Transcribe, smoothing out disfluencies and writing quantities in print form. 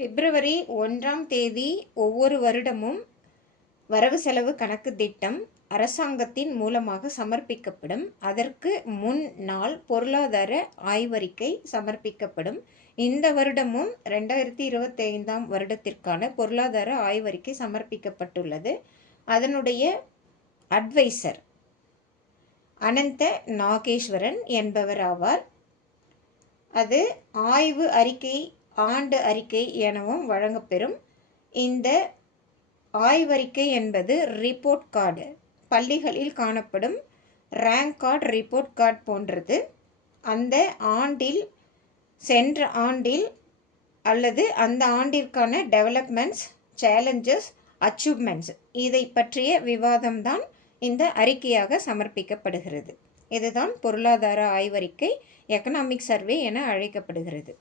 பிப்ரவரி 1ஆம் தேதி ஒவ்வொரு வருடமும் வரவு செலவு கணக்கு திட்டம் அரசாங்கத்தின் மூலமாக சமர்ப்பிக்கப்படும். அதற்கு முன் நாள் பொருளாதார ஆய்வறிக்கை சமர்ப்பிக்கப்படும். இந்த வருடமும் 2025ஆம் வருடத்திற்கான பொருளாதார ஆய்வறிக்கை சமர்ப்பிக்கப்பட்டுள்ளது. அதனுடைய அட்வைசர் அனந்த நாகேஸ்வரன் என்பவர் ஆவார். அது ஆய்வு அறிக்கை, ஆண்டு அறிக்கை எனவும் வழங்கப்பெறும். இந்த ஆய்வறிக்கை என்பது ரிப்போர்ட் கார்டு, பள்ளிகளில் காணப்படும் ரேங்க் கார்டு, ரிப்போர்ட் கார்டு போன்றது. அந்த ஆண்டில், சென்ற ஆண்டில் அல்லது அந்த ஆண்டிற்கான டெவலப்மெண்ட்ஸ், சேலஞ்சஸ், அச்சீவ்மெண்ட்ஸ் இதை பற்றிய விவாதம்தான் இந்த அறிக்கையாக சமர்ப்பிக்கப்படுகிறது. இதுதான் பொருளாதார ஆய்வறிக்கை, எக்கனாமிக் சர்வே என அழைக்கப்படுகிறது.